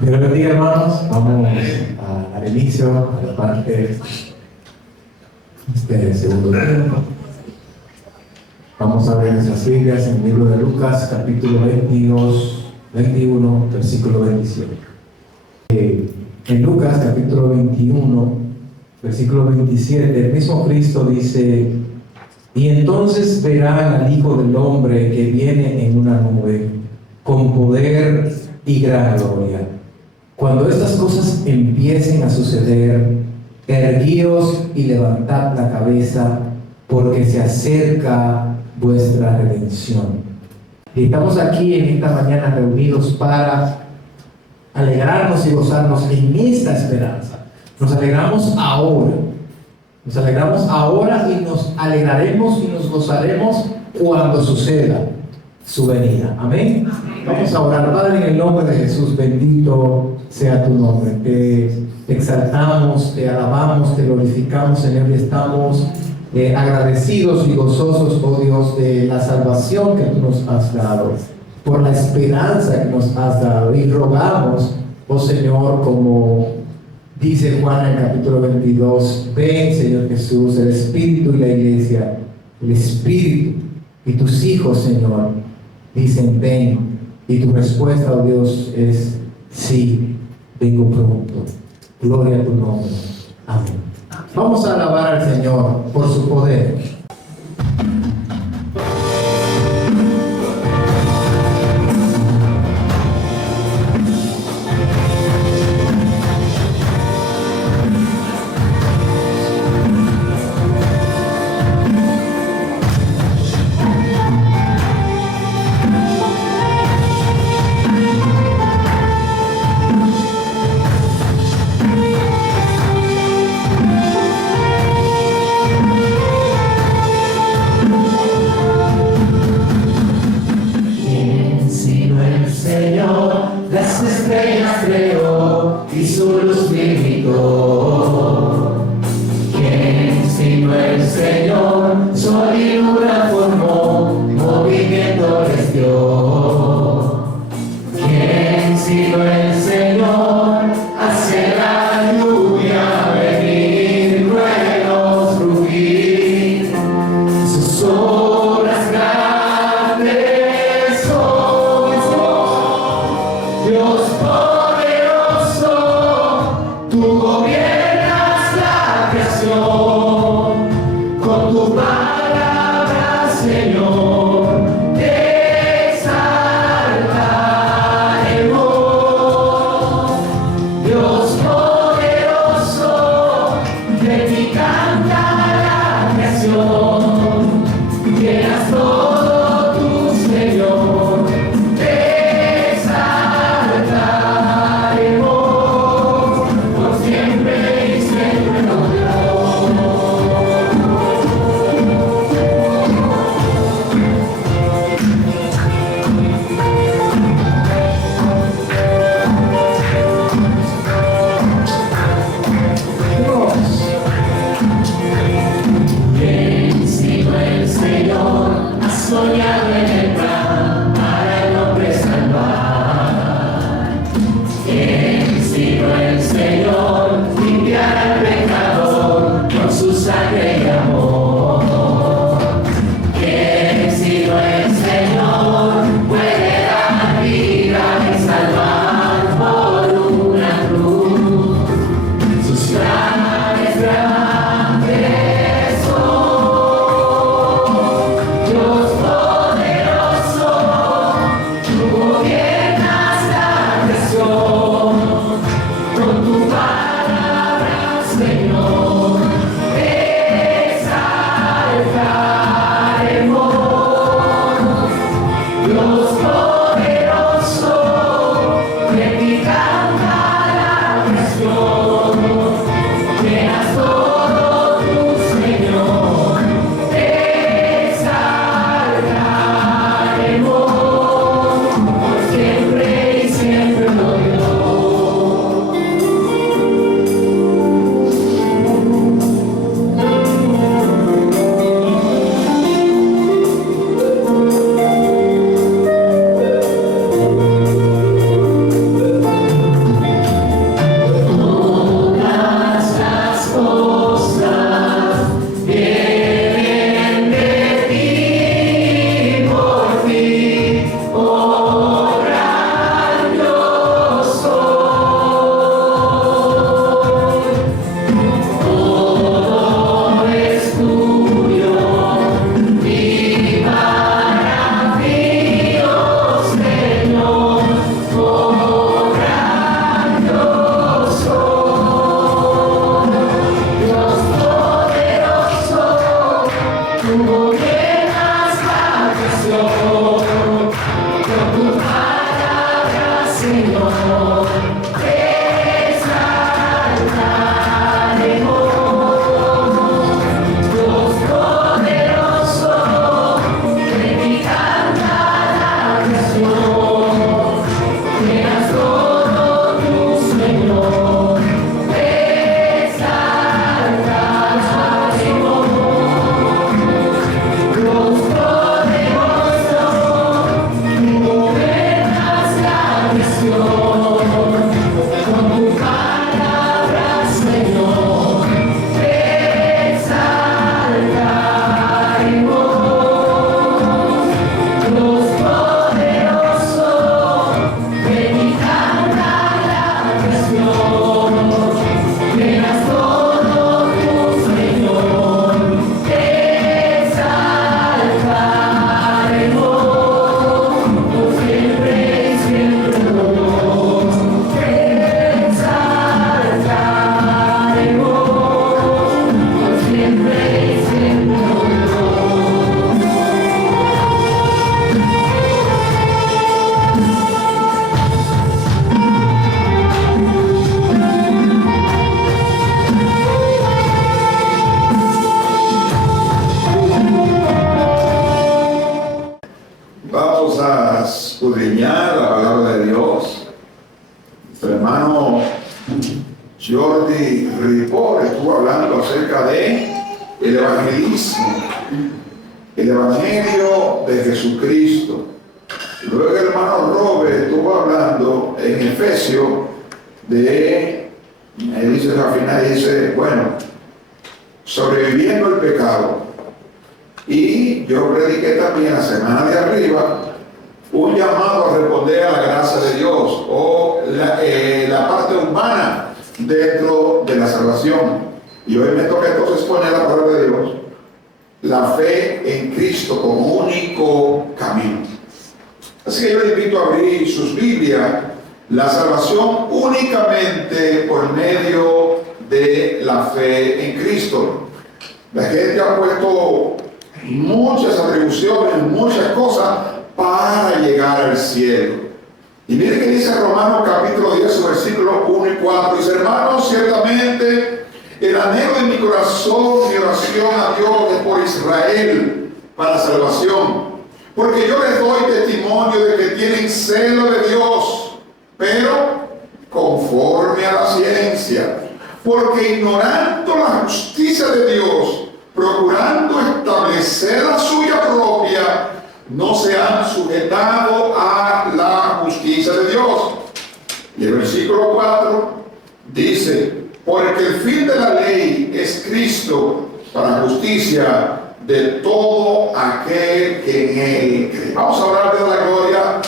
Dios les bendiga, hermanos. Vamos a dar inicio a la parte de este segundo tiempo. Vamos a ver nuestras Biblias en el libro de Lucas, capítulo 21, versículo 27. En Lucas, capítulo 21, versículo 27, el mismo Cristo dice: y entonces verán al Hijo del Hombre que viene en una nube, con poder y gran gloria. Cuando estas cosas empiecen a suceder, erguíos y levantad la cabeza, porque se acerca vuestra redención. Y estamos aquí en esta mañana reunidos para alegrarnos y gozarnos en esta esperanza. Nos alegramos ahora. Nos alegramos ahora y nos alegraremos y nos gozaremos cuando suceda su venida. Amén. Vamos a orar. Padre, en el nombre de Jesús, bendito sea tu nombre. Te exaltamos, te alabamos, te glorificamos, Señor, y estamos agradecidos y gozosos, oh Dios, de la salvación que tú nos has dado, por la esperanza que nos has dado, y rogamos, oh Señor, como dice Juan en el capítulo 22, ven, Señor Jesús, el Espíritu y la Iglesia, el Espíritu y tus hijos, Señor, dicen ven, y tu respuesta, oh Dios, es sí, vengo pronto. Gloria a tu nombre. Amén. Vamos a alabar al Señor por su poder. enseñar la palabra de Dios. Nuestro hermano Jordi Ripoll estuvo hablando acerca de el evangelismo, el evangelio de Jesucristo. Luego el hermano Robert estuvo hablando en Efesios de, él dice al final, dice, bueno, sobreviviendo el pecado. Y yo prediqué también la semana de arriba un llamado a responder a la gracia de Dios, o la parte humana dentro de la salvación. Y hoy me toca entonces poner la palabra de Dios, la fe en Cristo como único camino. Así que yo les invito a abrir sus Biblias, la salvación únicamente por medio de la fe en Cristo. La gente ha puesto muchas atribuciones, muchas cosas para llegar al cielo. Y mire que dice Romanos capítulo 10, versículos 1 y 4. Dice, hermanos, ciertamente el anhelo de mi corazón, mi oración a Dios es por Israel, para salvación. Porque yo les doy testimonio de que tienen celo de Dios, pero conforme a la ciencia. Porque ignorando la justicia de Dios, procurando establecer la suya propia, no se han sujetado a la justicia de Dios. Y el versículo 4 dice, porque el fin de la ley es Cristo para justicia de todo aquel que en él cree. Vamos a hablar de la gloria.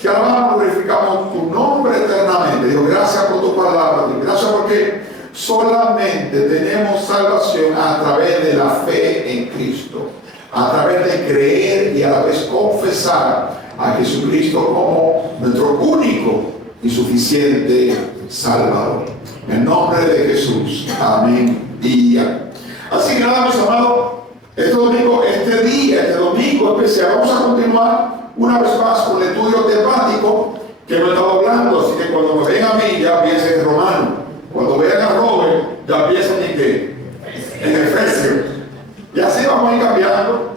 Que alabamos, glorificamos tu nombre eternamente. Dios, gracias por tu palabra. Dios, gracias porque solamente tenemos salvación a través de la fe en Cristo, a través de creer y a la vez confesar a Jesucristo como nuestro único y suficiente Salvador. En nombre de Jesús. Amén y amén. Así que nada, mis amados, este domingo especial, vamos a continuar una vez más con el estudio temático que me estaba hablando. Así que cuando me ven a mí, ya piensen en Romano. Cuando vean a Robert, ya piensen en qué, en Efesios. Y así vamos a ir cambiando.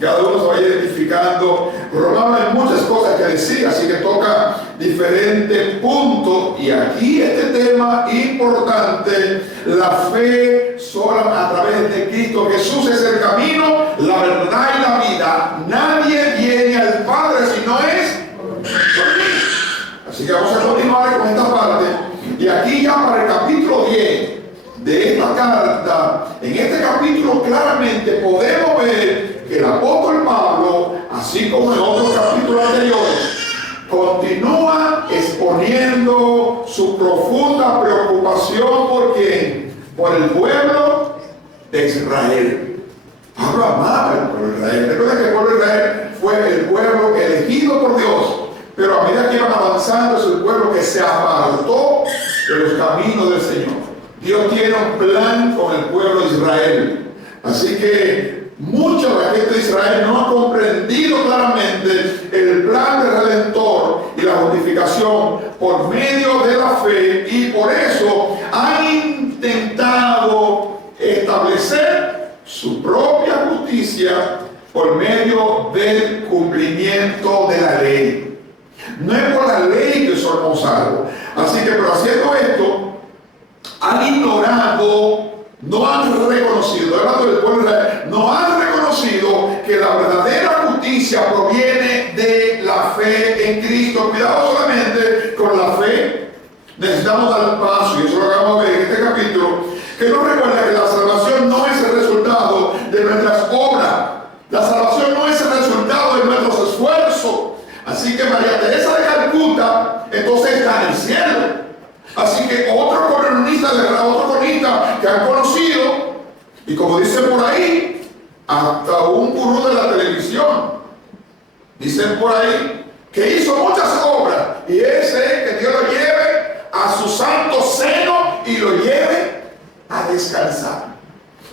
Cada uno se va identificando. Romano hay muchas cosas que decir, así que toca diferentes puntos. Y aquí este tema importante, la fe sola a través de Cristo Jesús es el camino, la verdad y la vida. Nadie viene al Padre si no es por mí. Así que vamos a continuar con esta parte. Y aquí ya para el capítulo 10 de esta carta, en este capítulo claramente podemos ver que el apóstol Pablo, así como en otros capítulos anteriores, continúa exponiendo su profunda preocupación por quién, por el pueblo de Israel. Pablo amaba el pueblo de Israel. Recuerda que el pueblo de Israel fue el pueblo elegido por Dios, pero a medida que iban avanzando es el pueblo que se apartó de los caminos del Señor. Dios tiene un plan con el pueblo de Israel. Así que mucha de la gente de Israel no ha comprendido claramente el plan del Redentor y la justificación por medio de la fe, y por eso han intentado establecer su propia justicia por medio del cumplimiento de la ley. No es por la ley que somos salvos. Así que, pero haciendo esto, han ignorado, no han reconocido, hablando del pueblo de Israel, no han reconocido que la verdadera justicia proviene de la fe en Cristo. Cuidado solamente con la fe. Necesitamos dar paso, y eso lo acabamos de ver en este capítulo, que no recuerda que la salvación no es el resultado de nuestras obras. La salvación no es el resultado de nuestros esfuerzos. Así que María Teresa de Calcuta entonces está en el cielo. Así que otro coronista que han conocido, y como dicen por ahí, hasta un gurú de la televisión, dicen por ahí, que hizo muchas obras, y ese que Dios lo lleve a su santo seno y lo lleve a descansar.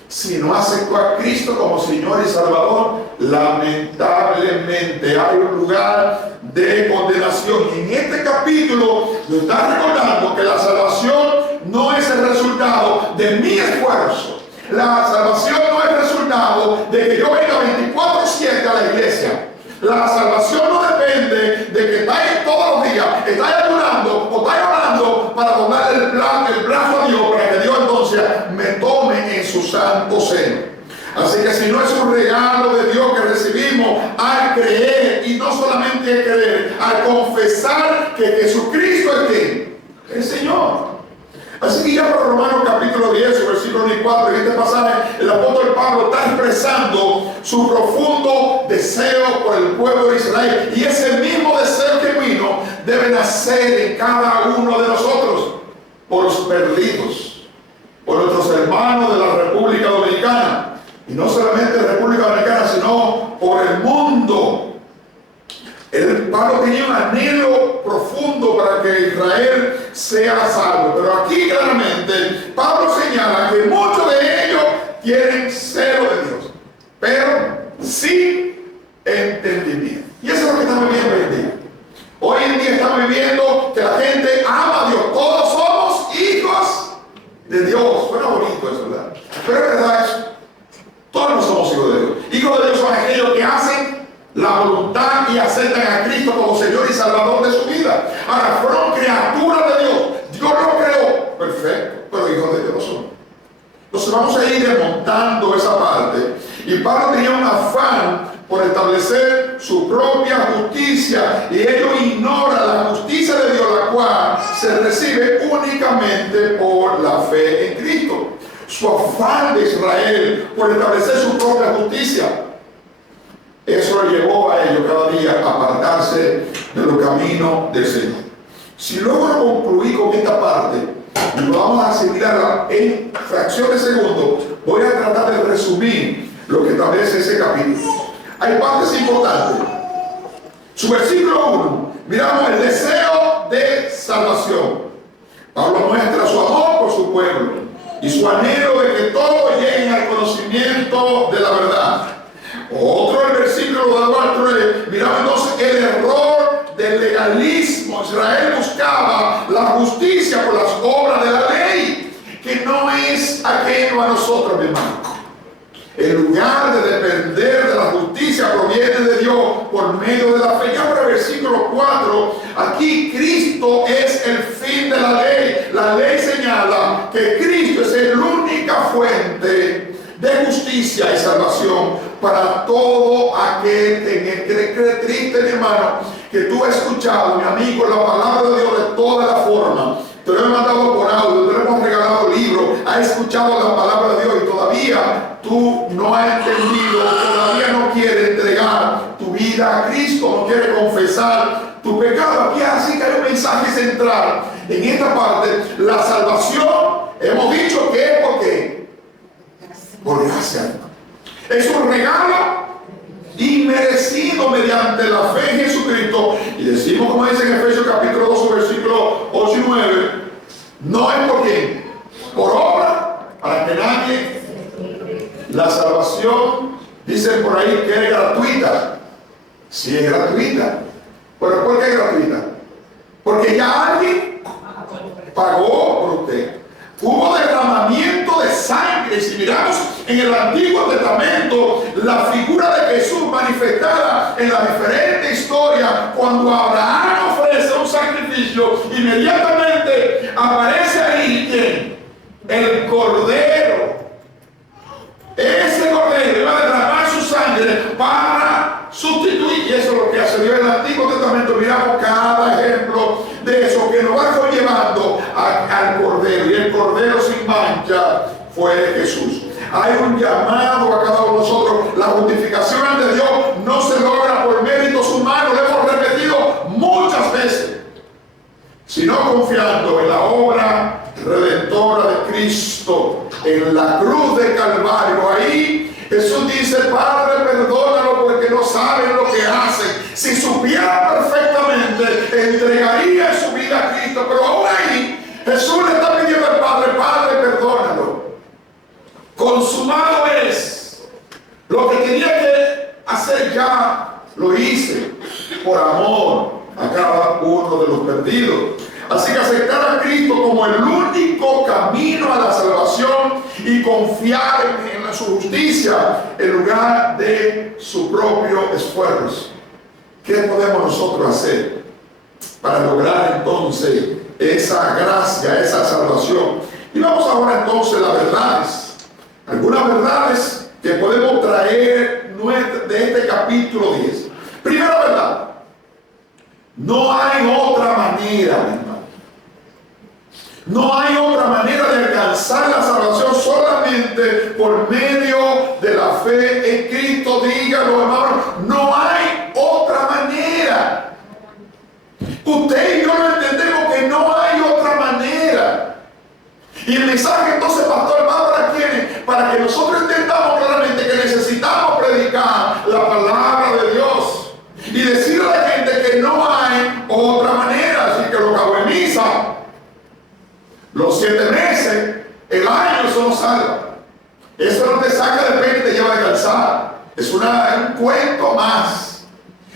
Si no aceptó a Cristo como Señor y Salvador, lamentablemente hay un lugar de condenación. Y en este capítulo nos está recordando que la salvación no es el resultado de mi esfuerzo. La salvación no es el resultado de que yo venga 24/7 a la iglesia. La salvación no depende de que pague todo rodillas, estáis ayunando o estáis orando para tomar el brazo a Dios, para que Dios entonces me tome en su santo seno. Así que si no es un regalo de Dios que recibimos al creer, y no solamente al creer, al confesar que Jesucristo es ¿quién? El Señor. Así que ya por Romanos capítulo 10, versículo 4, en este pasaje el apóstol Pablo está expresando su profundo deseo por el pueblo de Israel, y ese mismo deseo genuino debe nacer en cada uno de nosotros, por los perdidos, por nuestros hermanos de la República Dominicana. Y no solamente de República Dominicana, sino por el mundo. Pablo tenía un anhelo profundo para que Israel sea salvo. Pero aquí claramente Pablo señala que muchos de ellos tienen celo de Dios, pero sin entendimiento. Y eso es lo que estamos viviendo hoy en día. Hoy en día estamos viviendo que la gente ama a Dios. Todos somos hijos de Dios. Suena bonito eso, ¿verdad? Pero es verdad eso. Todos no somos hijos de Dios. Hijos de Dios son aquellos que hacen la voluntad y aceptan a Cristo como Señor y Salvador de su vida. Ahora, fueron criaturas de Dios. Dios los creó. Perfecto. Pero hijos de Dios no son. Entonces vamos a ir desmontando esa parte. Y Pablo tenía un afán por establecer su propia justicia. Y ellos ignoran la justicia de Dios, la cual se recibe únicamente por la fe en Cristo. Su afán de Israel por establecer su propia justicia, eso lo llevó a ellos cada día a apartarse de los caminos del Señor. Si logro concluir con esta parte, y lo vamos a asimilar en fracción de segundo, voy a tratar de resumir lo que establece ese capítulo. Hay partes importantes. Su versículo 1, miramos el deseo de salvación. Pablo muestra su amor por su pueblo y su anhelo de que todos lleguen al conocimiento de la verdad. Otro, el versículo 4, miramos entonces el error del legalismo. Israel buscaba la justicia por las obras de la ley, que no es ajeno a nosotros, mi hermano. En lugar de depender de la justicia, proviene de Dios por medio de la fe. Ya por el versículo 4, aquí Cristo es el fin de la ley. La ley señala que Cristo es la única fuente de justicia y salvación para todo aquel que cree. Triste, mi hermano, que tú has escuchado, mi amigo, la palabra de Dios de toda la forma. Te lo he mandado por audio, te lo hemos regalado libros, has escuchado la palabra de Dios y todavía tú no has entendido, todavía no quieres entregar tu vida a Cristo, no quieres confesar tu pecado. Aquí así que hay un mensaje central en esta parte. La salvación, hemos dicho que es por gracia. Es un regalo inmerecido mediante la fe en Jesucristo. Y decimos, como dice en Efesios capítulo 2, versículos 8 y 9, no es por quién, por obra, para que nadie. La salvación, dicen por ahí que es gratuita. Sí, es gratuita. ¿Pero por qué es gratuita? Porque ya alguien pagó por usted. Hubo derramamiento de sangre. Si miramos en el Antiguo Testamento la figura de Jesús manifestada en la diferente historia, cuando Abraham ofrece un sacrificio, inmediatamente aparece ahí ¿quién? El Cordero. Ese Cordero iba a derramar su sangre para sustituir, y eso es lo que hace Dios en el Antiguo Testamento. Miramos cada ejemplo de eso que nos va conllevando al Cordero, y el Cordero sin mancha fue Jesús. Hay un llamado a cada uno de nosotros. La justificación ante Dios no se logra por méritos humanos, lo hemos repetido muchas veces, sino confiando en la obra redentora de Cristo en la cruz de Calvario. Ahí Jesús dice: Padre, perdónalo porque no saben lo que hacen. Si supiera perfectamente, entregaría su vida a Cristo. Pero aún ahí Jesús le está pidiendo al Padre: Padre, perdónalo. Consumado es. Lo que tenía que hacer ya lo hice por amor a cada uno de los perdidos. Así que aceptar a Cristo como el único camino a la salvación y confiar en su justicia en lugar de su propio esfuerzo. ¿Qué podemos nosotros hacer para lograr entonces esa gracia, esa salvación. Y vamos ahora entonces a las verdades. Algunas verdades que podemos traer de este capítulo 10. Primera verdad. No hay otra manera, mi hermano. No hay otra manera de alcanzar la salvación solamente por medio de la fe en Cristo. Dígalo, hermano. No hay otra manera. Usted y yo lo entendemos que no hay otra manera. Y el mensaje entonces, pastor, va para quienes, para que nosotros entendamos claramente que necesitamos predicar la palabra de Dios y decirle a la gente que no hay otra manera. Así que lo que hago en misa, los 7 meses, el año, eso no salva. Eso no te saca de fe y te lleva a descansar. Es un cuento más.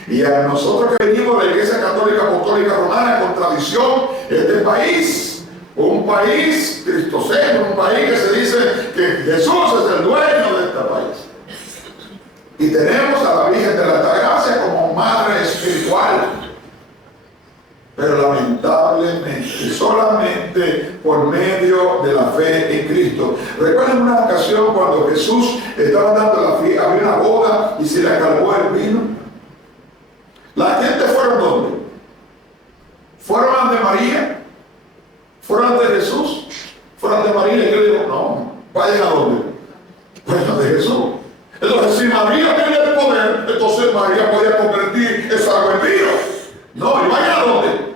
Y a nosotros que venimos de la Iglesia Católica Apostólica Romana con tradición, este país, un país cristocéntrico, un país que se dice que Jesús es el dueño de este país. Y tenemos a la Virgen de la Altagracia como madre espiritual. Pero lamentablemente, solamente por medio de la fe en Cristo. ¿Recuerdan una ocasión cuando Jesús estaba dando la fiesta, había una boda y se le acabó el vino? La gente fueron ¿dónde? Fueron ante María, fueron ante Jesús, fueron ante María, y yo digo, no, vayan a dónde, vayan ante Jesús. Entonces, si María tenía el poder, entonces María podía convertir esa agua en vino. No, y vayan a dónde,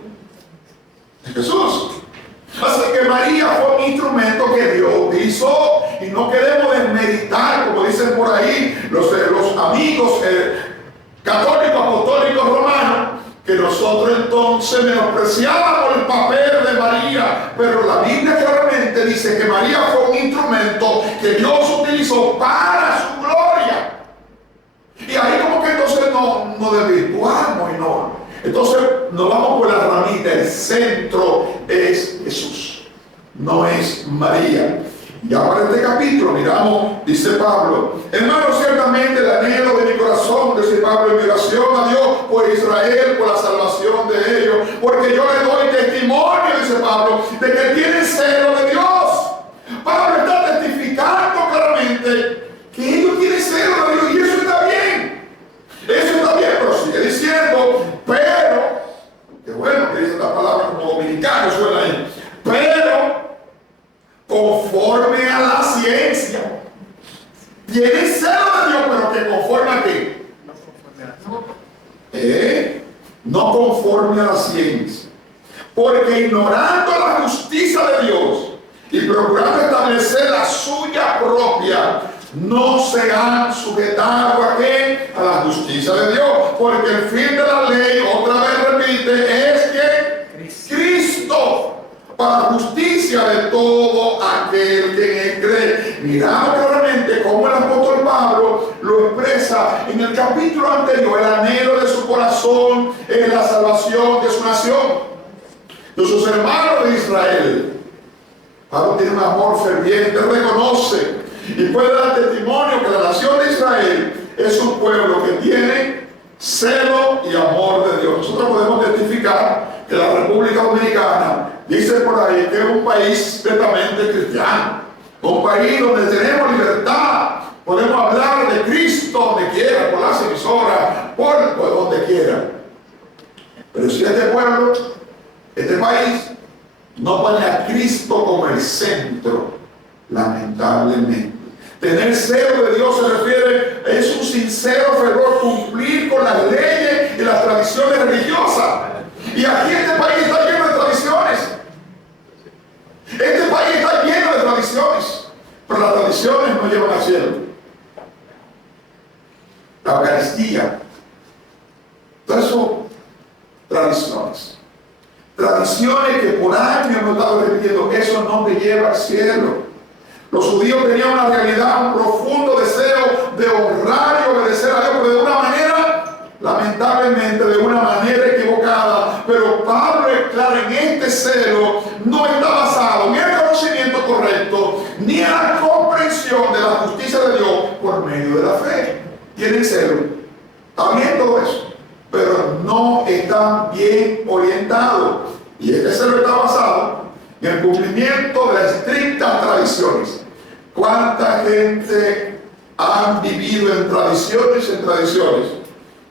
Jesús. Así que María fue un instrumento que Dios utilizó, y no queremos desmeritar, como dicen por ahí los amigos católicos, apostólicos, romanos, que nosotros entonces menospreciábamos el papel de María, pero la Biblia claramente dice que María fue un instrumento que Dios utilizó para su gloria. Y ahí como que entonces nos desvirtuamos y no. Entonces nos vamos por la ramita. El centro es Jesús, no es María. Ya para este capítulo miramos, dice Pablo, hermano, ciertamente el anhelo de mi corazón, dice Pablo, en mi oración a Dios por Israel, por la salvación de ellos, porque yo le doy testimonio, dice Pablo, de que tienen celo de Dios. Pablo está testificando claramente que ellos tienen celo de Dios, y eso está bien. Eso está bien, pero sigue diciendo, pero, qué bueno que dice esta palabra como dominicano, suena ahí, pero conforme a la ciencia. Tiene celo de Dios, pero que conforme a qué. No conforme a la ciencia. Porque ignorando la justicia de Dios y procurando establecer la suya propia, no se han sujetado a qué? A la justicia de Dios. Porque el fin de la ley, otra vez repite, es que Cristo, para justicia de todo aquel que en él cree. Miramos claramente cómo el apóstol Pablo lo expresa en el capítulo anterior, el anhelo de su corazón es la salvación de su nación, de sus hermanos de Israel. Pablo tiene un amor ferviente, reconoce y puede dar testimonio que la nación de Israel es un pueblo que tiene celo y amor de Dios. Nosotros podemos testificar que la República Dominicana dice por ahí que es un país netamente cristiano, un país donde tenemos libertad, podemos hablar de Cristo donde quiera, por las emisoras, por donde quiera. Pero si este pueblo, este país, no pone a Cristo como el centro, lamentablemente. Tener celo de Dios se refiere, es un sincero fervor cumplir con las leyes y las tradiciones religiosas. Y aquí este país está lleno de tradiciones. Este país está lleno de tradiciones, pero las tradiciones no llevan al cielo. La Eucaristía, todo eso, tradiciones. Tradiciones que por años hemos estado repitiendo, eso no te lleva al cielo. Los judíos tenían una realidad, un profundo deseo de honrar y obedecer a Dios, pero de una manera, lamentablemente, de una manera equivocada. Pero Pablo es claro, en este celo no está basado ni en el conocimiento correcto, ni en la comprensión de la justicia de Dios por medio de la fe. Tienen celo. Está bien todo eso, pero no está están bien orientados. Y este celo está basado en el cumplimiento de las estrictas tradiciones. ¿Cuánta gente han vivido en tradiciones,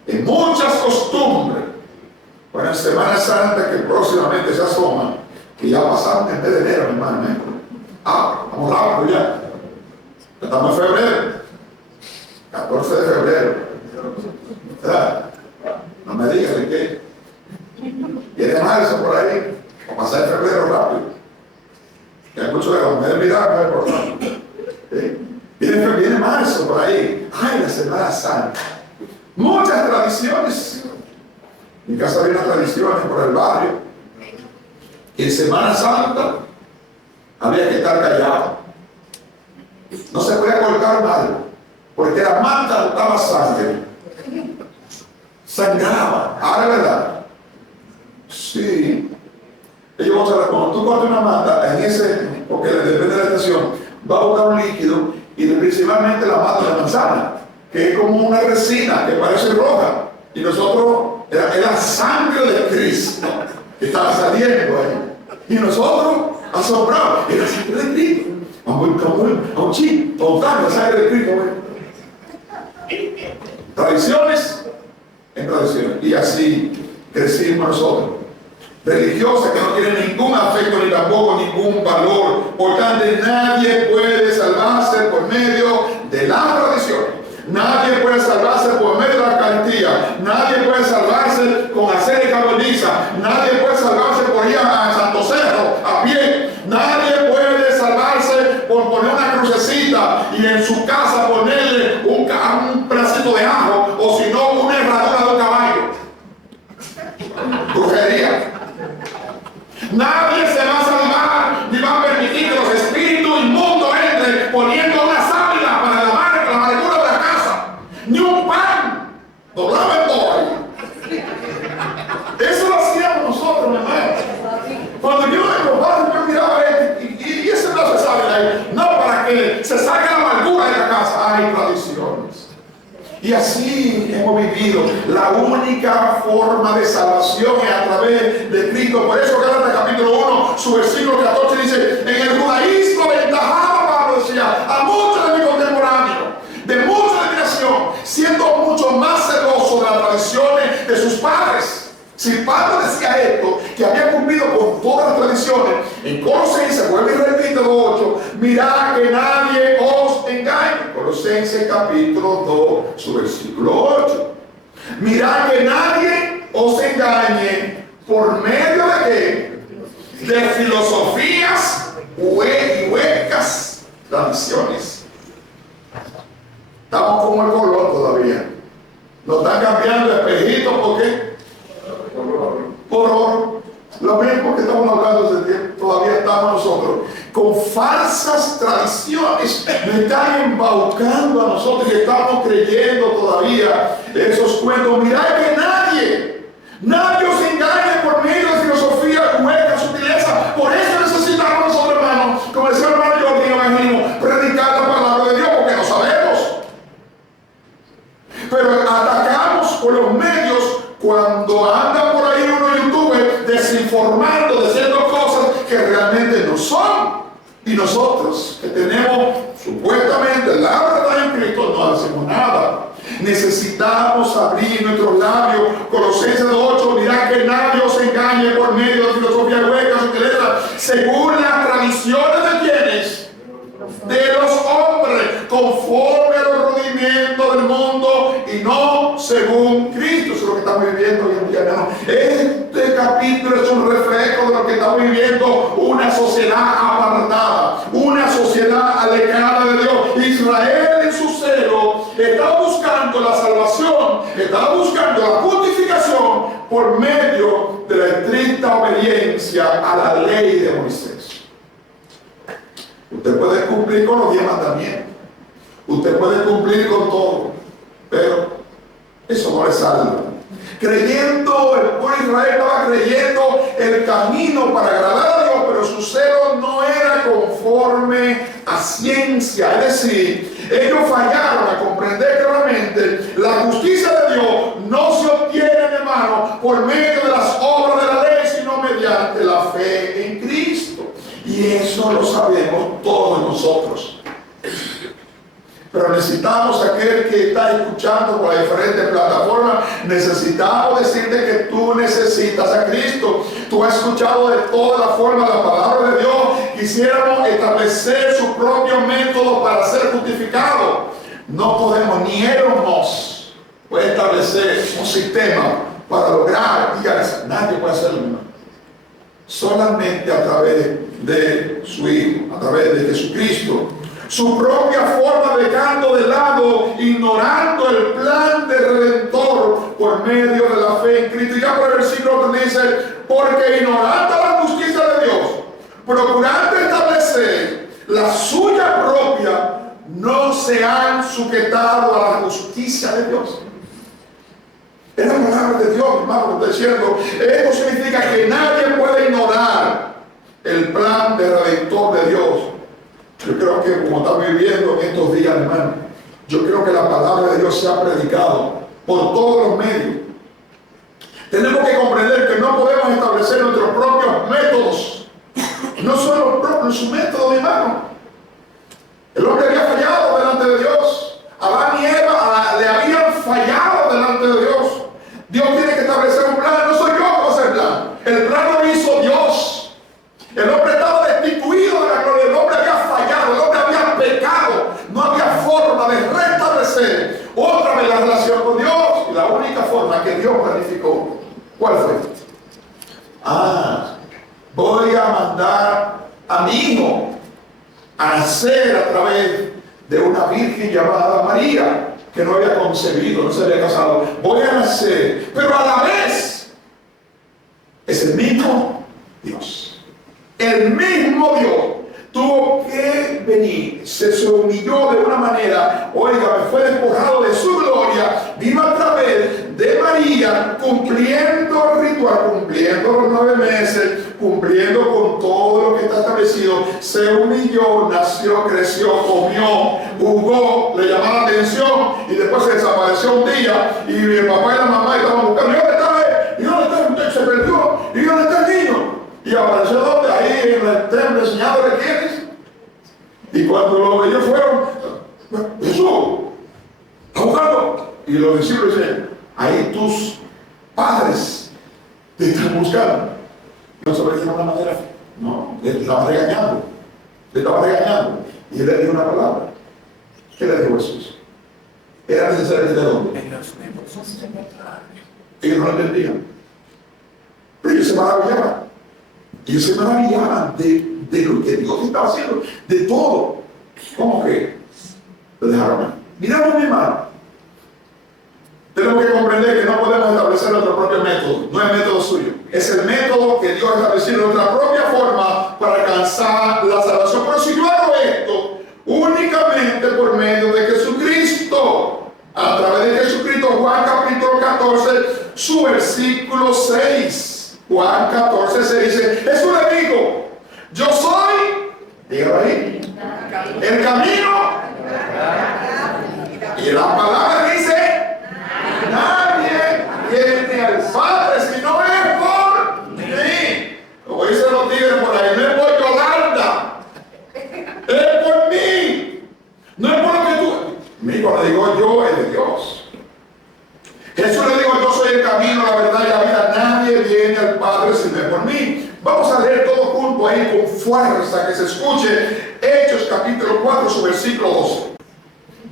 en muchas costumbres? Bueno, en Semana Santa, que próximamente se asoma, que ya pasaron el mes de enero, mi hermano, ¿eh? Vamos rápido ya. Estamos en febrero, 14 de febrero, ¿verdad? No me digas de qué. Viene marzo por ahí, o pasar el febrero rápido. Que hay mucho de los meses de mirar, no es importante. Viene marzo por ahí. Ay, la Semana Santa. Muchas tradiciones. En mi casa había unas tradiciones por el barrio. Que en Semana Santa había que estar callado. No se podía colgar mal, porque la manta estaba sangre. Sangraba. Ahora, ¿verdad? Sí. Ellos vamos a ver, cuando tú cortas una mata, en ese, porque depende de la estación, va a buscar un líquido, y principalmente la mata de manzana, que es como una resina que parece roja, y nosotros, era sangre de Cristo que estaba saliendo ahí, y nosotros asombrados, era sangre de Cristo, a un chip, la sangre de Cristo. Tradiciones en tradiciones, y así crecimos nosotros. Religiosas que no tienen ningún afecto ni tampoco ningún valor. Por tanto, nadie puede salvarse por medio de la tradición. Nadie puede salvarse por medio de la Eucaristía. Nadie puede salvarse con hacer cabaliza. Nadie puede salvarse por ir a Santo Cerro a pie. Nadie puede salvarse por poner una crucecita y en su casa ponerle un pedacito de ajo, o si no, una herradura de un caballo. Brujería. Nadie se va a salvar ni va a permitir que los espíritus inmundos entren poniendo una sábila para la amargura de la casa, ni un pan doblado en dos ahí. Eso lo hacíamos nosotros, mi hermano. Cuando yo en los barrios yo miraba y ese no se sabe ahí, no, para que se saque la amargura de la casa. Hay tradiciones. Y así hemos vivido. La única forma de salvación es a través de Cristo. Por eso Gálatas capítulo 1, su versículo 14 dice: en el judaísmo aventajaba, Pablo decía, a muchos de mis contemporáneos, de mucha denominación, siendo mucho más celoso de las tradiciones de sus padres. Si Pablo decía esto, que había cumplido con todas las tradiciones, en Colosenses, vuelve y repite 2:8, mirad que nadie os engañe. Colosenses capítulo 2, su versículo 8. Mirad que nadie os engañe por medio de qué? De filosofías y huecas tradiciones. Estamos como el color todavía. Nos están cambiando espejitos, ¿por qué? Por oro. Lo mismo que estamos hablando desde que todavía estamos nosotros con falsas tradiciones. Nos están embaucando a nosotros y estamos creyendo todavía esos cuentos. Mirad que nadie os engañe por medio de filosofía hueca, sutileza. Por eso necesitamos nosotros, hermanos, como decía el hermano Jordi, imagino, predicar la palabra de Dios, porque no sabemos. Pero atacamos con los medios cuando andan por ahí uno en YouTube desinformando, diciendo cosas que realmente no son. Y nosotros que tenemos supuestamente la verdad en Cristo no hacemos nada. Necesitamos abrir nuestros labios. Colosenses 2:8, mirad que nadie os engañe por medio de filosofía hueca, sutileza, según las tradiciones de quienes, de los hombres, conforme a los rudimientos del mundo y no según Cristo. Eso es lo que estamos viviendo hoy en día, hermano. Este capítulo es un reflejo de lo que estamos viviendo, una sociedad apartada, una sociedad alejada de Dios. Israel en su celo estaba buscando la salvación, estaba buscando la justificación por medio de la estricta obediencia a la ley de Moisés. Usted puede cumplir con los 10 mandamientos, usted puede cumplir con todo, pero eso no le salva. Creyendo, el pueblo de Israel estaba creyendo el camino para agradar a Dios, pero su celo no era conforme a ciencia. Es decir, ellos fallaron a comprender claramente la justicia de Dios no se obtiene, hermano, por por medio de las obras de la ley, sino mediante la fe en Cristo. Y eso lo sabemos todos nosotros. Pero necesitamos, aquel que está escuchando por las diferentes plataformas, necesitamos decirte que tú necesitas a Cristo. Tú has escuchado de todas las formas la palabra de Dios. Quisiéramos establecer su propio método para ser justificado. No podemos, ni Elon Musk puede establecer un sistema para lograr y realizar. Nadie puede hacerlo, hermano. Solamente a través de su Hijo, a través de Jesucristo. Su propia forma dejando de lado, ignorando el plan del Redentor por medio de la fe en Cristo. Y ya por el versículo que dice, porque ignorando la justicia de Dios, procurando establecer la suya propia, no se han sujetado a la justicia de Dios. Es la palabra de Dios, hermano, está diciendo. Esto significa que nadie puede ignorar el plan de Redentor de Dios. Yo creo que como estamos viviendo en estos días, hermano, yo creo que la palabra de Dios se ha predicado por todos los medios. Tenemos que comprender que no podemos establecer nuestros propios métodos. No son los propios sus métodos, hermano. El hombre había fallado delante de Dios. Adán y Eva le habían fallado delante de Dios. Dios tiene que establecer un plan. No soy yo que voy a hacer el plan. El plan lo hizo Dios. El hombre estaba destituido de la gloria. El hombre había fallado. El hombre había pecado. No había forma de restablecer otra vez la relación con Dios. Y la única forma que Dios planificó, ¿cuál fue? Voy a mandar a mi hijo a nacer a través de una virgen llamada María, que no había concebido, no se había casado. Voy a nacer, pero a la vez es el mismo Dios. El mismo Dios tuvo que venir, se humilló de una manera, oiga, fue despojado de su gloria, vino a través de María, cumpliendo el ritual, cumpliendo los 9 meses, cumpliendo con todo lo que está establecido. Se humilló, nació, creció, comió, jugó, le llamó la atención y después se desapareció un día y el papá y la mamá estaban buscando. ¿Y dónde está él? ¿Y dónde está el muchacho? Se perdió. ¿Y dónde está el niño? Y apareció donde, ahí en el templo enseñándole quién es. Y cuando ellos fueron, Jesús, está buscando. Y los discípulos dicen, ahí tus padres te están buscando. No se lo dice de una manera, no, le estaba regañando. Le estaba regañando. Y él le dijo una palabra. ¿Qué le dijo Jesús? Era necesario de dónde. Ellos no lo entendían. Pero ellos se maravillaban. Ellos se maravillaban de lo que Dios estaba haciendo, de todo. ¿Cómo que? Lo dejaron. Miramos, mi hermano. Tenemos que comprender que no podemos establecer nuestro propio método. No es método suyo. Es el método que Dios ha establecido en nuestra propia forma para alcanzar la salvación. Pero si yo hago esto únicamente por medio de Jesucristo, a través de Jesucristo, Juan capítulo 14, su versículo 6. Juan 14 se dice, Jesús le dijo, yo soy, dígalo ahí, el camino. Y la palabra dice, nadie viene al Padre si no es por mí. Como dicen los tigres por ahí, no es por Yolanda, es por mí. No es por lo que tú. Mira, cuando digo yo, es de Dios. Jesús le dijo, yo soy el camino, la verdad y la vida. Nadie viene al Padre si no es por mí. Vamos a leer todo junto ahí con fuerza, que se escuche Hechos capítulo 4, su versículo 12.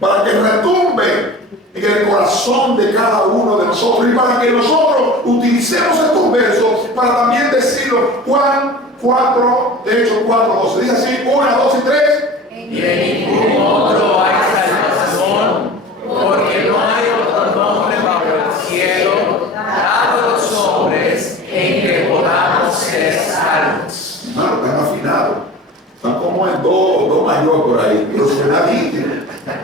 Para que retumbe en el corazón de cada uno de nosotros y para que nosotros utilicemos estos versos para también decirlo. Juan 4, Hechos 4, 12. Dice así, 1, 2 y 3. Y en ningún otro hay salvación, porque no hay otro nombre bajo el cielo dado a los hombres en que podamos ser salvos. Hermano, están afinados. Están como en do mayor por ahí. Pero suena íntimo.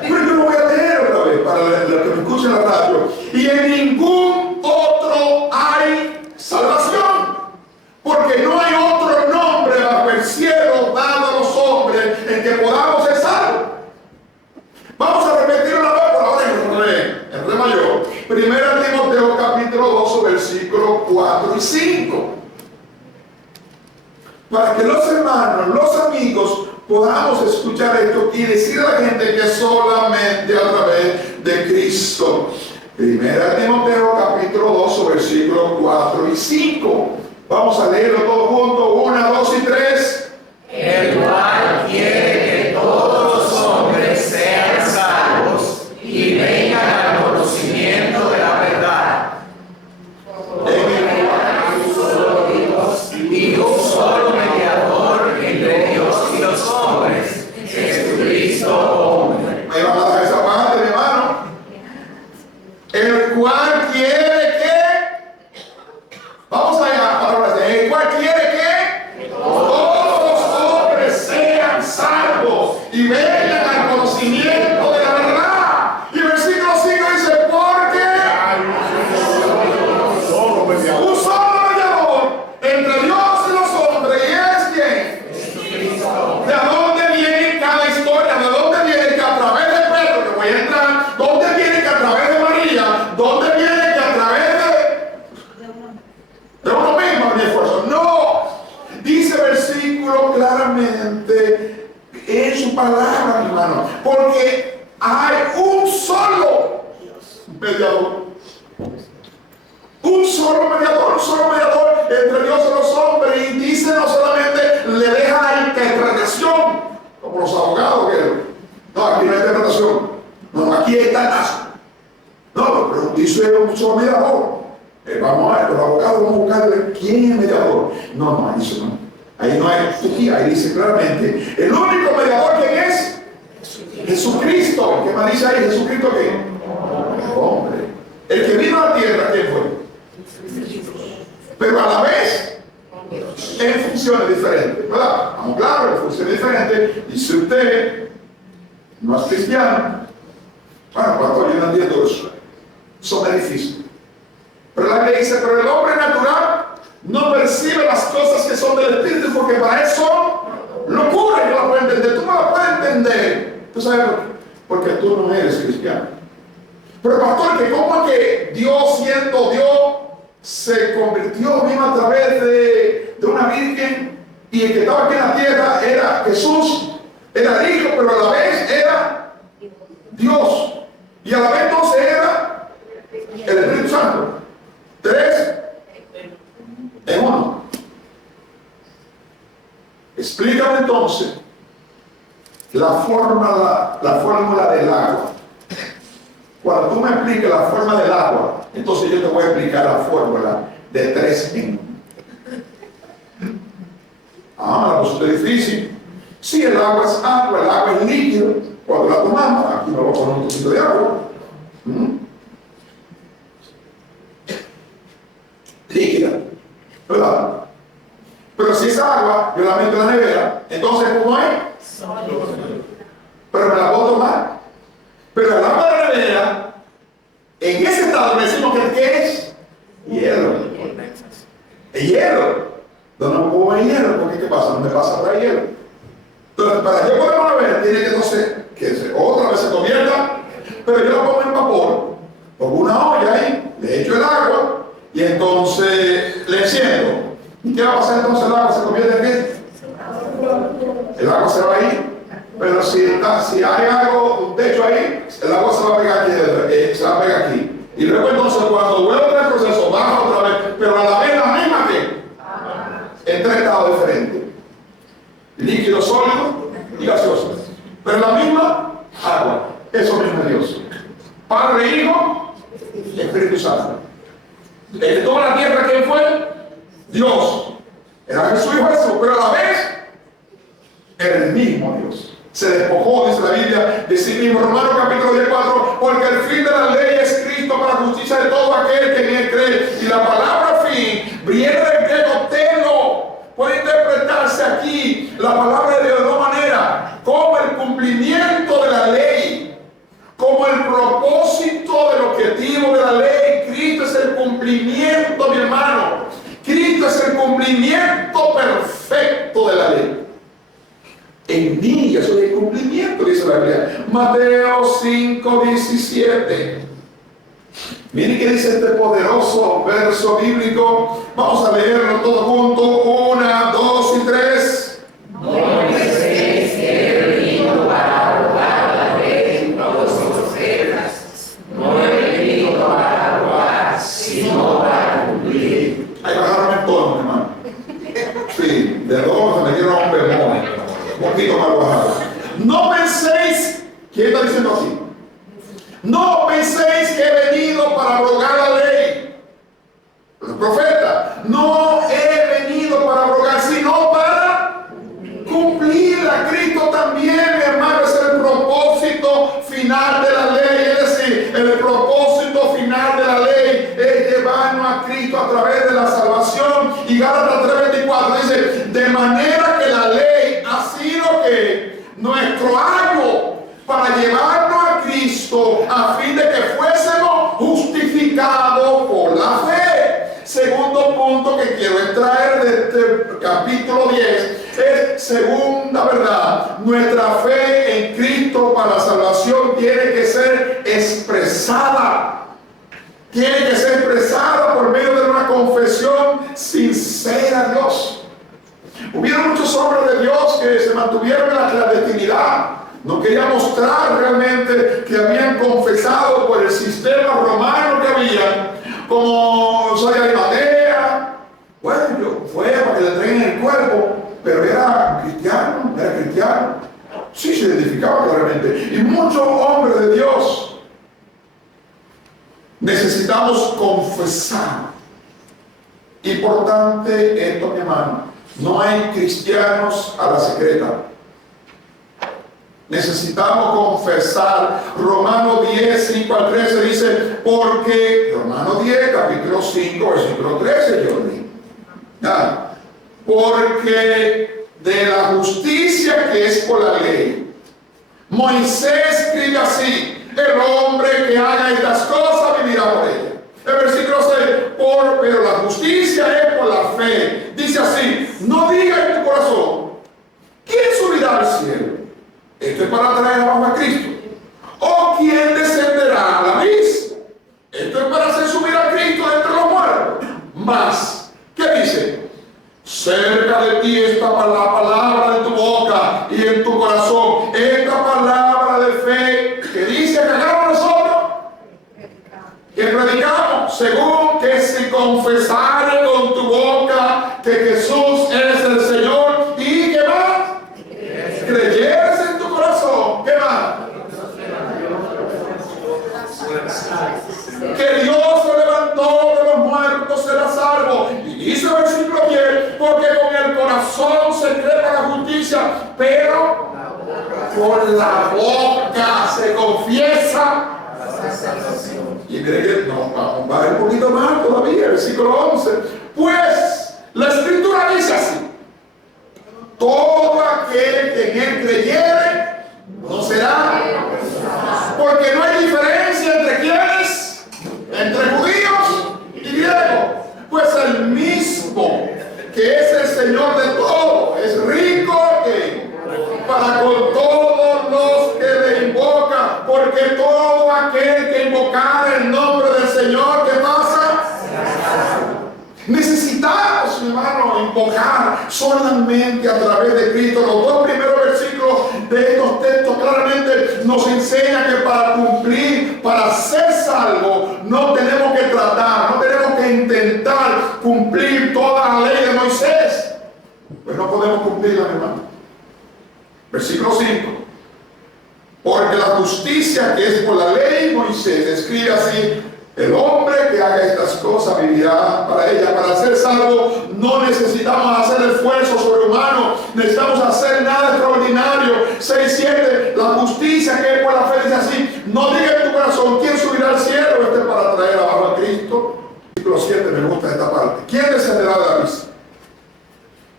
Pero yo lo voy a leer otra vez para los que me escuchen la radio. Y en ningún otro hay salvación, porque no hay otro nombre bajo el cielo dado a los hombres en que podamos ser salvos. Vamos a repetir una vez por ahora en re mayor. Primera Timoteo capítulo 2, versículo 4 y 5. Para que los hermanos, los amigos, podamos escuchar esto y decir a la gente que solamente a través de Cristo. Primera Timoteo capítulo 2, versículos 4 y 5. Vamos a leerlo todos juntos. 1, 2 y 3. El cual quiere que todos los hombres sean salvos y vengan al conocimiento de la verdad. Y un solo mediador entre Dios y los hombres, Jesucristo hombre. Me van a dar esa parte, mi hermano. El cual quiere que, vamos allá, ahora, el cual quiere que todos los hombres sean salvos y vengan al conocimiento de la verdad. Y el versículo 5 dice, porque un solo mediador entre Dios y los hombres, y es quien. ¿De dónde viene cada historia? ¿De dónde viene que a través de Pedro, que voy a entrar? ¿Dónde viene que a través de María? ¿Dónde viene que a través de uno mismo, mi esfuerzo? No. Dice el versículo claramente en su palabra, mi hermano. Porque hay un solo mediador. Un solo mediador entre Dios y los hombres. Y dice, no solamente le deja la interpretación, como los abogados que no, aquí no hay interpretación, no, aquí está el caso. No, pero dice un solo mediador. Vamos a ver, los abogados vamos a buscarle quién es el mediador. No, ahí dice no. Ahí no hay utopía, ahí dice claramente, el único mediador, ¿quién es? Jesucristo. ¿Qué más dice ahí? ¿Jesucristo qué? Hombre. El que vino a la tierra, ¿quién fue? Pero a la vez en funciones diferentes, ¿verdad? Vamos claro, en funciones diferentes. Y si usted no es cristiano, bueno, pastor, yo no entiendo eso. Eso es difícil. Pero la Biblia dice, pero el hombre natural no percibe las cosas que son del Espíritu, porque para él son locura y no la puede entender. Tú no la puedes entender. ¿Tú sabes por qué? Porque tú no eres cristiano. Pero pastor, que cómo es que Dios, siendo Dios, se convirtió mismo a través de una virgen, y el que estaba aquí en la tierra era Jesús, era hijo, pero a la vez era Dios, y a la vez entonces era el Espíritu Santo. 3 en 1. Explícame entonces la fórmula del agua. Cuando tú me expliques la forma del agua, entonces yo te voy a explicar la fórmula de 3 en 1. La cosa es difícil. Si el agua es agua, el agua es líquido. Cuando la tomamos, aquí me voy a poner un poquito de agua. Líquida, ¿verdad? Pero si es agua, yo la meto en la nevera, entonces ¿cómo es? Pero me la puedo tomar. Pero el agua de la nevera, en ese estado le decimos que es hielo. El hielo. No me puedo ver hielo, porque ¿qué pasa? No me pasa por ahí hielo. Entonces, para yo poderlo beber, tiene que entonces que otra vez se convierta, pero yo la pongo en vapor, pongo una olla ahí, le echo el agua y entonces le enciendo. ¿Y qué va a pasar entonces? El agua se convierte en qué? El agua se va a ir. Pero si hay algo, un techo ahí, el agua se va a pegar aquí, se va a pegar aquí. Y luego entonces cuando vuelve el proceso, baja otra vez, pero a la vez la misma que en 3 estados diferentes. Líquido, sólido y gaseoso. Pero la misma agua. Eso mismo es Dios. Padre, Hijo y Espíritu Santo. El de toda la tierra, ¿quién fue? Dios. Era Jesús y Jesús, pero a la vez era el mismo Dios. Se despojó, dice la Biblia, de sí mismo. Romanos capítulo 14, porque el fin de la ley es Cristo para justicia de todo aquel que en él cree. Y la palabra fin viene del griego telo. Puede interpretarse aquí la palabra de Dios de dos maneras: como el cumplimiento de la ley, como el propósito del objetivo de la ley. Cristo es el cumplimiento, mi hermano. Cristo es el cumplimiento perfecto de la ley. En mí yo soy el cumplimiento, dice la Biblia. Mateo 5:17. Miren qué dice este poderoso verso bíblico. Vamos a leerlo todo junto. 1, 2 y 3. No penséis que he venido para abrogar la ley o los profetas. No he venido para abrogar, sino para cumplir. Ahí bajaron el tono, hermano. Sí, de 2 se metieron a un bemol. Un poquito más bajado. No penséis, ¿quién está diciendo así? No penséis que he venido para abrogar la ley. El profeta, no he venido para abrogar, sino para cumplirla. Cristo también, mi hermano, es el propósito final de la ley. Es decir, el propósito final de la ley es llevarnos a Cristo a través de la salvación. Y Gálatas 3:24 dice, de manera que la ley ha sido que nuestro ayo para llevarnos a Cristo a fin de que fuésemos justificados por la fe. Segundo punto que quiero extraer de este capítulo 10 es, segunda verdad, nuestra fe en Cristo para la salvación tiene que ser expresada. Tiene que ser expresada por medio de una confesión sincera a Dios. Hubieron muchos hombres de Dios que se mantuvieron en la clandestinidad. No quería mostrar realmente que habían confesado por el sistema romano que había, como soy Arimatea. Bueno, fue para que le traigan el cuerpo, pero era cristiano. Sí, se identificaba claramente. Y muchos hombres de Dios necesitamos confesar. Importante esto, mi hermano. No hay cristianos a la secreta. Necesitamos confesar. Romanos 10, 5 al 13 dice, porque, Romanos 10, capítulo 5, versículo 13, yo leí. Porque de la justicia que es por la ley, Moisés escribe así, el hombre que haga estas cosas vivirá por ella. El versículo 6, pero la justicia es por la fe. Dice así, no diga en tu corazón, ¿quién subirá al cielo? Esto es para traer abajo a Cristo. ¿O quién descenderá al abismo? Esto es para hacer subir a Cristo entre los muertos. Más, ¿qué dice? Cerca de ti está la palabra de tu boca y en tu corazón. Esta palabra de fe que dice que hagamos nosotros, que predicamos, según que si confesare con tu boca que Jesús es el Señor y que más, creyeres en tu corazón, ¿qué más? Que Dios se levantó de los muertos, será salvo. Y dice el versículo 10, porque con el corazón se cree para la justicia, pero por la boca se confiesa. Y mire que vamos a ver un poquito más todavía, versículo 11. Pues la escritura dice así, todo aquel que en él creyere no será, porque no hay diferencia entre quienes, entre judíos y griegos, pues el mismo que es el Señor de todo es rico para con todos los que le invocan, porque todo aquel que invocar el nombre del Señor, ¿qué pasa? Necesitamos, hermano, invocar solamente a través de Cristo. Los dos primeros versículos de estos textos claramente nos enseñan que para cumplir, para ser salvos, no tenemos que tratar, no tenemos que intentar cumplir toda la ley de Moisés. Pues no podemos cumplirla, hermano. Versículo 5. Porque la justicia que es por la ley, Moisés escribe así, el hombre que haga estas cosas vivirá para ella. Para ser salvo no necesitamos hacer esfuerzo sobrehumano, necesitamos hacer nada extraordinario. 6:7, la justicia que es por la fe dice así, no diga en tu corazón, ¿quién subirá al cielo? Este es para traer abajo a Cristo. Versículo 7, me gusta esta parte. ¿Quién descenderá del abismo?